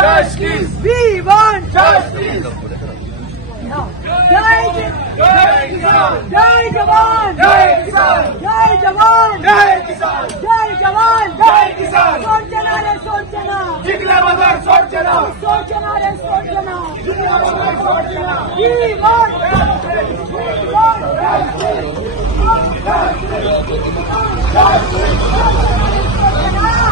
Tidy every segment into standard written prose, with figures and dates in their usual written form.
justice. We want Justice. Jai Kisan. Jai Jawan. Jai Kisan. Jai Jawan. Jai Kisan. Jai Jawan. Jai Kisan. Sorchana re sorchana. जिंकला बगर सोडचना. Sorchana re sorchana. जिंकला बगर सोडचना. We want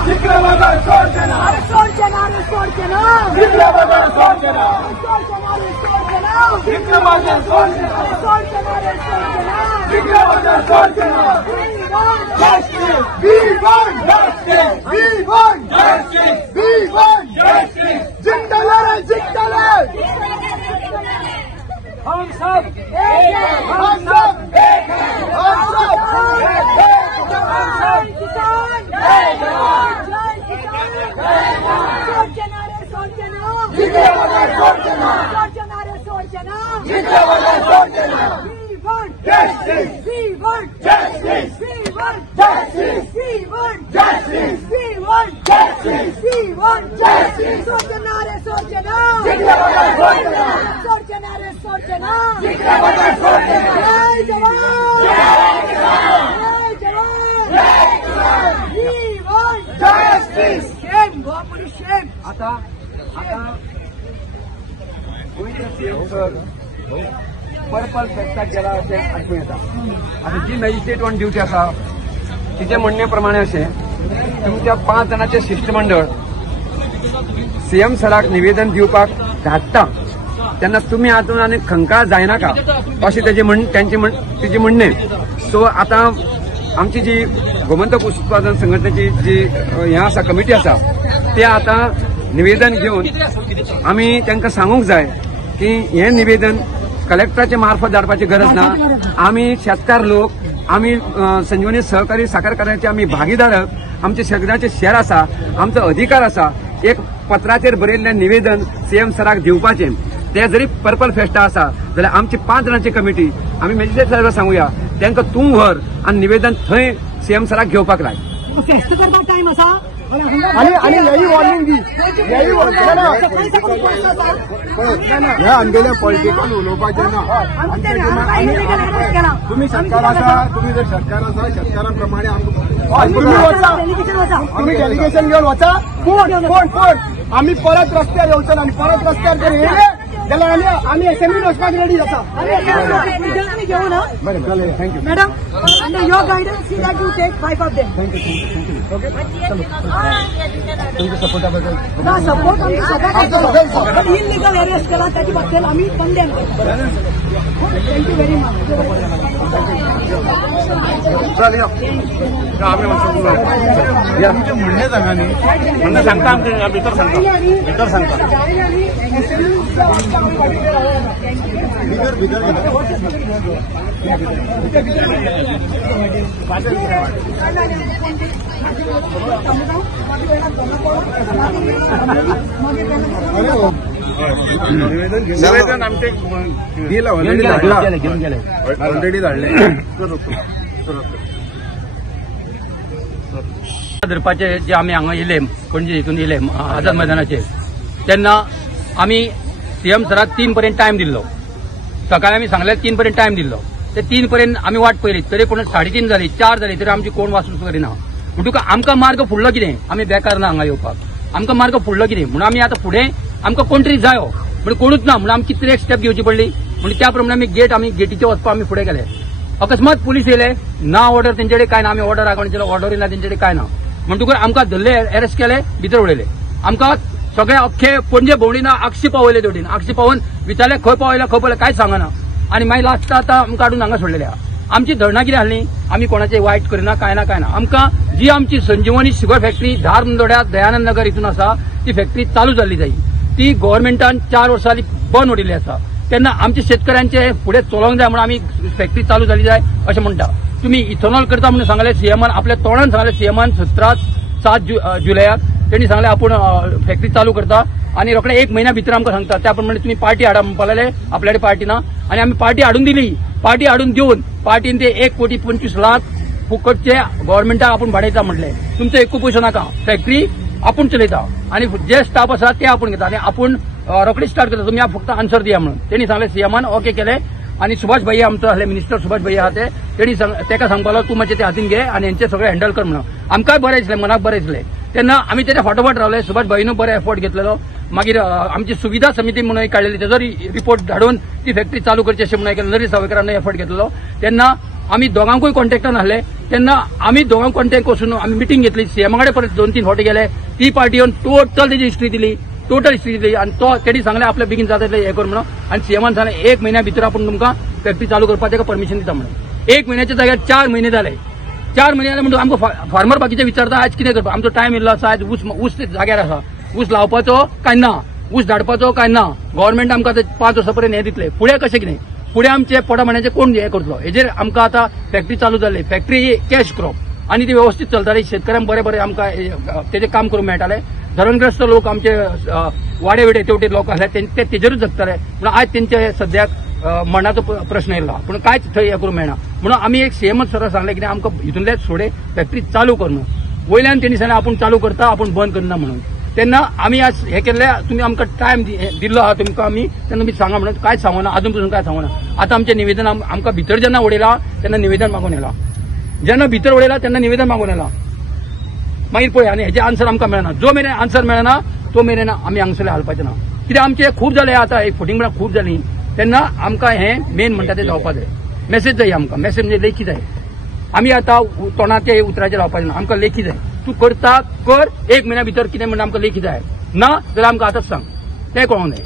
जिंकला बगर सोडचना. sorchana re sorchana. जिंकला बगर सोडचना. Sorchana re sorchana. जिंकला बगर सोडचना. Sorchana re sorchana. जिंकला बगर सोडचना. Justice. We want justice. We want justice. We want justice. जिंकला रे जिंकला. हम सब हम सब एक हैं. हम सब एक हैं. जय किसान. जय जवान. जय किसान. जय जवान. sorchana re sorchana. जिंकला बगर सोडचना. sorchana re sorchana. जिंकला बगर सोडचना. We want Justice. We want Justice. We want Justice. We want Justice. We want Justice. We want Justice. sorchana re sorchana. जिंकला बगर सोडचना. sorchana re sorchana. जिंकला बगर सोडचना. जय जवान. जय किसान. जय जवान. जय किसान. We want Justice. shame. Gopuri shame. आता purple फेस्टाक गेला अशें आयकूं येता. आतां जी मॅजिस्ट्रेट ऑन ड्युटी आसा तिचे म्हणणे प्रमाणे अशें तुमच्या 5 जाणांचें शिष्टमंडळ सीएम सराक निवेदन दिवपाक धाडटा तेन्ना तुमी हातूंत आनी खंकार जायनाका अशें तिचे म्हणणें. सो आतां आमची जी गोमंतक उत्पादन संघटनेची जी हें आसा कमिटी आसा ते आतां निवेदन घेवन आमी तांकां सांगूंक जाय की हें निवेदन कलेक्टराचे मार्फत धाडपाची गरज ना. आमी शेतकार लोक आमी संजीवनी सहकारी साखर कारखान्याचे आमी भागीदारक. आमचे सगळ्यांचे शेअर आसा. आमचो अधिकार आसा एक पत्राचेर बरयल्लें निवेदन सीएम सराक दिवपाचें. ते जरी पर्पल फेस्टा आसा जाल्यार आमची 5 जाणांची कमिटी आमी मॅजिस्ट्रेट साहेबाक सांगुया तांकां तूं व्हर आनी निवेदन थंय सीएम सराक घेवपाक लाय. फेस्ट करपाक टाइम आसा आणि यही वॉर्निंग दी यही ह्या आमगेल्या पॉलिटिकल उलोवपाचें ना. तुम्ही सरकार आसा तुम्ही जर सरकार आसा शेतकारा प्रमाणे तुम्ही डेलिगेशन घेऊन वचा. कोण आम्ही परत रस्त्यार येवचो आणि परत रस्त्यार जर येयले जाल्यार आम्ही असेंब्लीत वचपाक रेडी आसा. Thank you madam. Under your guidance see that you take 5 of them. तुमच्या सपोर्टाबद्दल सपोर्ट आमची सगळ्यांना इनलिगल अरेस्ट केला त्याची बद्दल आम्ही कंडेम करतो. Thank you very much. म्हणणे सांगा न्ही म्हणणं सांगता आमच्या भितर सांगता भितर निवेदन आमचे दिलं ऑलरेडी धाडले. धरपाचे जे आमी हांगा येयले पणजे हितून येयले आझाद मैदानाचेर तेन्ना आमी सीएम सराक 3 पर्यंत टायम दिल्लो. सकाळी आमी सांगले 3 पर्यंत टायम दिल्लो. ते 3 पर्यंत आमी वाट पयली तरी पूण 3:30 जाली 4 जाली तरी आमची कोण वाचून करिना. म्हणटून आमकां मार्ग फुडलो कितें आमी बेकार ना हांगा येवपाक. आमकां मार्ग फुडलो कितें म्हणून आमी आतां फुडें आमकां कोण तरी जायो म्हणजे कोणूच ना म्हणून आमची कितें स्टेप घेवची पडली. म्हणजे त्या प्रमाणे आमी गेटीचे वचपाक आमी फुडें गेले. अकस्मात पुलीस येयले ना ऑर्डर तेंचे कडेन काय ना. आमी ऑर्डर आगोवन ऑर्डर ना तेंचे कडेन काय ना. म्हणटकूच आमकां धरले अरेस्ट केले भितर उडयले. आमकां सगळे अख्खे पणजे भोंवडीना आक्षी पावयले तेवटेन. आक्षी पावोवन विचारले खंय पावयला खंय पावयला कांय सांगना. आनी मागीर लास्ट आतां आमकां काडून हांगा सोडलेले आहा. आमची धरणां कितें आसली आमी कोणाचें वायट करिना काय ना. आमकां जी आमची संजीवनी शुगर फॅक्टरी धारमंदोड्या दयानंद नगर हितून आसा ती फॅक्टरी चालू जाल्ली जाय. ती गव्हर्नमेंटान 4 वर्सां बंद उडयल्ली आसा. तेन्ना आमच्या शेतकऱ्यांचे फुडें चलोवंक जाय म्हणून आमी फॅक्टरी चालू जाली जाय अशें म्हणटा. तुमी इथेनॉल करता म्हणून सांगले सीएमान आपल्या तोंडान सांगले सीएमान 7 जुलयाक तेणी सांगले आपूण फॅक्टरी चालू करता आणि रोखडे 1 महिन्या भितर आमकां सांगता. त्या प्रमाणे तुम्ही पार्टी हाडा म्हणून लागले. आपल्या कडेन पार्टी ना आणि आमी पार्टी हाडून दिली. पार्टी हाडून दिवन पार्टीन ते 1,25,00,000 फुकटचे गव्हर्नमेंटाक आपूण भाडयता म्हटले. तुमचो 1 पयसो नाका. फॅक्टरी आपण चलयता आणि जे स्टाफ आसा ते आपण घेता आणि आपण रोखडी स्टार्ट करता. तुम्ही फक्त आन्सर दिया म्हणून त्यांनी सांगले. सीएमान ओके केले आणि सुभाष भाई आमचो आहले मिनिस्टर सुभाष भाई आहा तेणी तेका सांगपालो तूं मातशें ते हातीन घे आणि यांचे सगळे हँडल कर म्हणून. आमकांय बरें दिसलें, मनाक बरें दिसलें. तेन्ना आमी तेच्या फाटोफाट रावले. सुभाष भाईन बरे एफर्ट घेतलेलो. मागीर आमची सुविधा समिती म्हणून काडलेली तेजो रिपोर्ट धाडून ती फॅक्टरी चालू करची अशें म्हणून केलें. नरेश सावयकरान एफर्ट घेतलेलो. तेन्ना आमी दोगांकूय कॉन्टॅक्टान आसले. तेन्ना आमी दोगांक कॉन्टॅक्ट वचून आमी मिटींग घेतली. सीएमा कडेन परत 2-3 फावटी गेले. ती पार्टी येवन टोटल तेजी हिस्ट्री दिली आणि तो तेणी सांगले आपल्या बेगीन जाता तितलें हें कर म्हणून. आणि सीएमान सांगलें 1 म्हयन्या भितर आपण तुमकां फॅक्टरी चालू करपाक ताका परमिशन दिता म्हणून. 1 म्हयन्याच्या जाग्यार 4 म्हयने जाले. 4 म्हयने जाले म्हणून आमकां फार्मर बाकीचे विचारता आज कितें करपाक. आमचो टायम येयल्लो आसा. आज ऊस जाग्यार आसा. ऊस लावपाचो काय ना, ऊस धाडपाचो काय ना. गव्हर्नमेंट आमकां 5 वर्सां पर्यंत हें दितले. फुडें कशें कितें, फुडें आमचे पोटा म्हण्याचे कोण हें करतलो. हेजेर आमकां आतां फॅक्टरी चालू जाल्ली. फॅक्टरी कॅश क्रॉप आणि ती व्यवस्थित चलताली. शेतकऱ्यांक बरें बरें आमकां तेजें काम करूंक मेळटालें. धरणग्रस्त लोक आमचे वाडे वेडे तेवटे लोक आसले ते तेजेरूच जगताले. पूण आयज तेंचे सद्याक मरणाचो प्रश्न येयला. पूण कांयच थंय हें करूंक मेळना. म्हणून आमी एक सीएमच सरळ सांगलें की आमकां हितूंतले थोडे फॅक्टरी चालू कर म्हणून. वयल्यान तेणी सांगलें आपूण चालू करता, आपूण बंद करना म्हणून. तेन्ना आमी आज हें केल्लें. तुमी आमकां टायम दिल्लो आहा तुमकां आमी तेन्ना तुमी सांगा म्हणून. कांयच सांगना अजून पसून कांय सांगना. आतां आमचें निवेदन आमकां भितर जेन्ना उडयलां तेन्ना निवेदन मागून येयलां. जेन्ना भितर उडयलां तेन्ना निवेदन मागून येयलां. मागीर पळय आनी हेजे आन्सर आमकां मेळना. जो मेरेन आन्सर मेळना तो मेरेन आमी हांगसरले हालपाचें ना. कित्याक आमचे खूब जाले आतां एक फुटींग म्हळ्यार खूब जालीं. तेन्ना आमकां हें मेन म्हणटा तें जावपा जाय. मेसेज जाय आमकां. मेसेज म्हणजे लेखी जाय. आमी आतां तोंडाचे उतराचेर रावपाचें ना. आमकां लेखी जाय. तूं करता कर. 1 म्हयन्या भितर कितें म्हणून आमकां लेखी जाय. ना जाल्यार आमकां आतांच सांग. तें कळोंक जाय.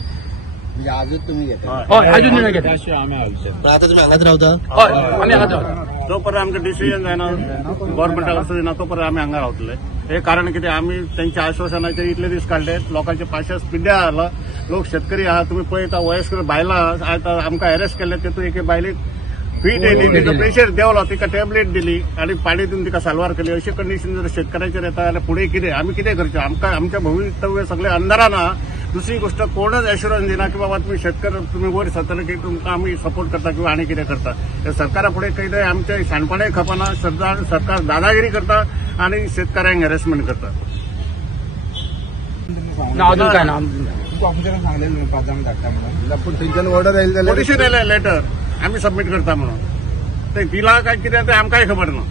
म्हणजे आजूच तुम्ही घेता. हय आजून निर्णय घेता. आता तुम्ही हांगाच रावता. हय आमी हांगाच रावता. जो पर्यंत आमकां डिसिजन जायना गव्हर्नमेंटाक असो दिना तो पर्यंत आमी हांगा रावतले. हे कारण कितें आमी तेंच्या आश्वासनाचे इतले दीस काडले. लोकांचे पाशस पिड्ड्यार जाला. लोक शेतकरी आहा तुम्ही पळयता वयस्कर बायलां आतां आमकां अरेस्ट केले. तेतून एके बायलेक फीट येयली. तिका प्रेशर देवलो. तिका टॅबलेट दिली आणि पाणी दिवन तिका साल्वार केली. अशी कंडिशन जर शेतकऱ्याचेर येता जाल्यार फुडें कितें आमी कितें करचें. आमकां आमचें भवितव्य सगळें अंधारान आहा. दुसरी गोष्ट कोणच एश्युरन्स दिना की बाबा तुम्ही शेतकरी तुम्ही वर सरतले की तुमकां आमी सपोर्ट करता किंवा आनी कितें करता. हे सरकारा फुडें कितें आमचें शाणपणय खपना. सरकार दादागिरी करता आणि शेतकऱ्यांक हॅरेसमेंट करता. ना अजून काय ना. पूण थंयच्यान ऑर्डर आयली जाल्यार पोलिसीन येयलें लेटर आमी सबमीट करता म्हणून. ते दिला काय कितें तें आमकांय खबर ना.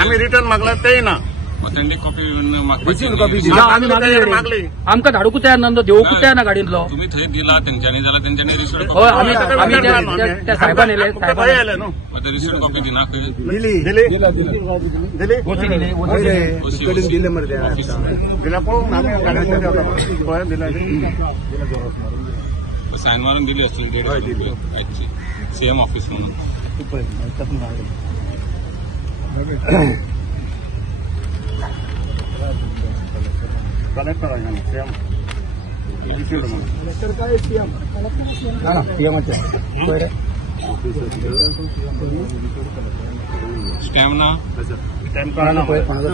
आमी रिटर्न मागला तेय ना. ना आमी मागली. आमकां धाडूंकूच तयार ना. देवूंकूच तयार ना गाडयेंतलो. तुम्ही थंय दिला तेंच्यांनी जाल्यार तेंच्यांनी रिसिव्ह हय आमी त्या साहेबान येयले. भंय येयले न्हू. रिसिव्ह कॉपी दिना दिली ओसी दिले. दिले मरे दिल्या पळोवंक आमी गाडयेचेर पळय दिल्या. सायन मारून दिली असतील 1.5 रुपये सीएम ऑफिस म्हणून. कलेक्टर आहे लेटर काय सीएम स्टॅम्प ना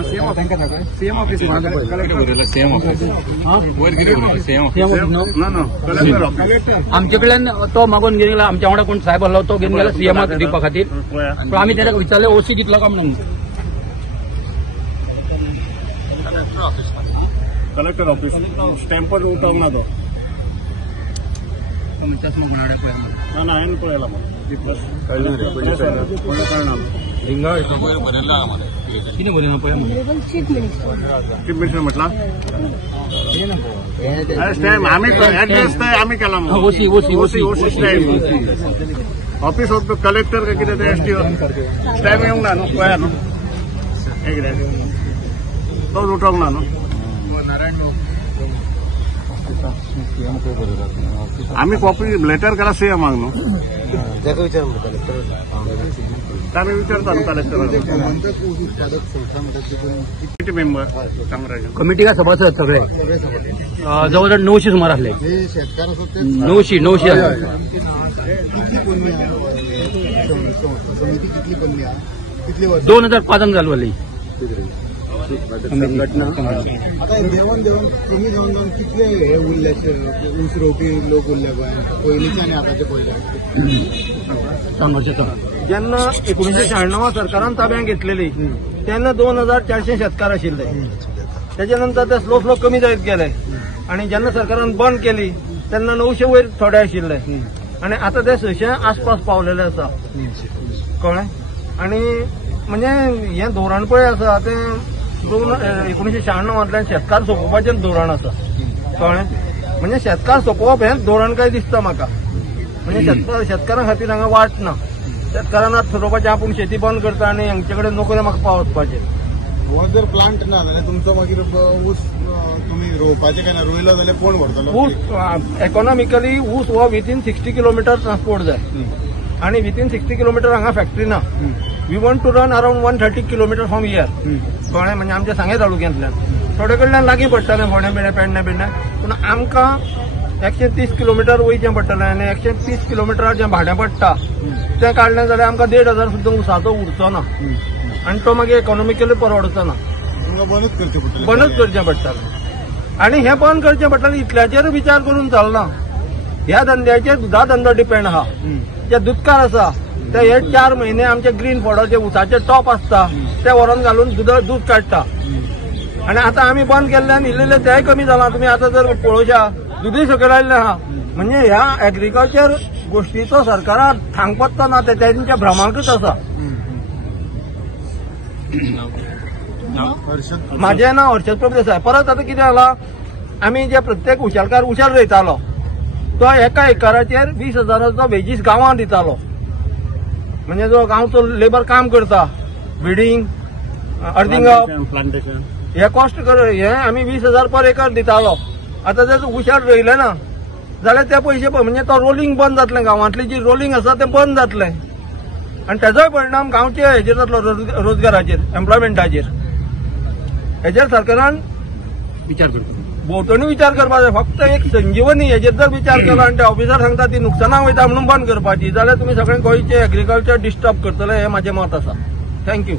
सीएम ऑफिस सेम ऑफिस वर गेले सेम कलेक्टर ऑफिस. आमचे कडल्यान तो मागून घेवन गेला. आमच्या वांगडा कोण साहेब आसलो तो घेवन गेला सीएमाक दिवपा खातीर. पूण आमी तेका विचारले ओसी कितलो काय म्हणून. कलेक्टर ऑफिस स्टॅम्पर उठवंक ना तो. ना हांवें पळयला बरयला आम्हाला कितें बरें पळय चीफ मिनिस्टर चीफ मिनिस्टर म्हटला स्टॅम्प आमी ऍड्रेस थंय आमी केला OC OC OC OC stamp office of the collector काय कितें ते एसटीओ स्टॅम्प येवंक ना न्हू. पळया न्हू हे कितें तोच उठोवंक ना न्हू. आमी कॉपी लेटर केला सीएमाक न्हू. ताका विचार कलेक्टर आमी विचारता न्हू कलेक्टराक. किती मेंबर काँग्रेस कमिटी का सभासद सगळे जवळजवळ 900 सुमार आसले. 900 कितली 2005 जाली. संघटना आता देवन कमी जाऊन कितले हे उरले ऊस रोवपी लोक उरले गोंयांत पयलींचे आनी आतांचे पळयले. जेन्ना 1996 सरकारान ताब्यात घेतलेली तेन्ना 2400 शेतकार आशिल्ले त्याच्या नंतर ते स्लो स्लो कमी जायत गेले आणि जेन्ना सरकारान बंद केली तेन्ना 900 वयर थोडे आशिल्ले आणि आता ते 600 आसपास पावलेले आसा कळ्ळें. आणि म्हणजे हे धोरण पळय आसा ते 1996 शेतकार सोंपोवपाचें धोरण आसा कळ्ळें. म्हणजे शेतकार सोंपोवप हें धोरण काय दिसता म्हाका. म्हणजे शेतकारां खातीर हांगा वाट ना. शेतकारांना ठरोवपाचें आपूण शेती बंद करता आणि हांचे कडेन नोकऱ्यो म्हाका पावचपाचे. हो जर प्लांट ना जाल्यार तुमचो मागीर ऊस तुम्ही रोवपाचे काय ना रोयलो जाल्यार कोण व्हरतलो? ऊस इकॉनॉमिकली ऊस हो विथीन 60 किलोमीटर ट्रान्सपोर्ट जाय आणि विथीन 60 किलोमीटर हांगा फॅक्टरी ना. We want to run around 130 kilometre from here कळ्ळें. म्हणजे आमच्या सांगे तालुक्यांतल्यान थोडे कडल्यान लागीं पडटलें फोंड्या बिण्या पेडण्या बिण्या पूण आमकां 130 किलोमीटर वयचें पडटलें आणि 130 किलोमिटरार जें भाडें पडटा तें काडलें जाल्यार आमकां 1,500 सुद्दां उसाचो उरचो ना आणि तो मागीर इकॉनॉमिकली परवडचो ना. बंदूच करचें पडटलें. बंदच करचें पडटलें आणि हें बंद करचें पडटलें इतल्याचेर विचार करून चलना. ह्या धंद्याचेर दुधा धंदो डिपेंड आहा. जे दुधकार आसा ते हे 4 म्हयने आमचे ग्रीन फॉडाचे उसाचे टॉप आसता ते व्हरून घालून दूध काडटा आणि आतां आमी बंद केल्ल्यान इल्लें तेंय कमी जालां. तुमी आतां जर पळोवशा दुधूय सकयल आयिल्लें आहा. म्हणजे ह्या एग्रीकल्चर गोष्टीचो सरकाराक थांग पत्ता ना. ते तेंच्या भ्रमांकूच आसा. माझे नाव हर्षद प्रभुदेसाय. परत आता कितें जाला आमी जे प्रत्येक उशेलकार उशेल रोयतालो तो एका एकराचेर 20,000 वेजीस गांवांत दितालो. म्हणजे जो गांवचो लेबर काम करता बिडिंग अर्थिंग अप प्लांटेशन हे कॉस्ट हे आमी 20,000 पर एकर दितालो. आता जर उशेल रोयले ना जाल्यार ते पयशे म्हणजे तो रोलिंग बंद जातलें. गांवांतली जी रोलिंग आसा तें बंद जातलें आणि त्याचोय परिणाम गांवचे हेजेर जातलो रोजगाराचेर एम्प्लॉयमेंटाचेर. हेजेर सरकारान विचार करतो. भोंवतणी विचार करपाचो. फक्त एक संजीवनी हेजेर जर विचार केलो आणि ते ऑफिसर सांगता ती नुकसानाक वयता म्हणून बंद करपाची जाल्यार तुमी सगळें गोंयचे एग्रीकल्चर डिस्टर्ब करतले हें म्हाजें मत आसा. थँक्यू.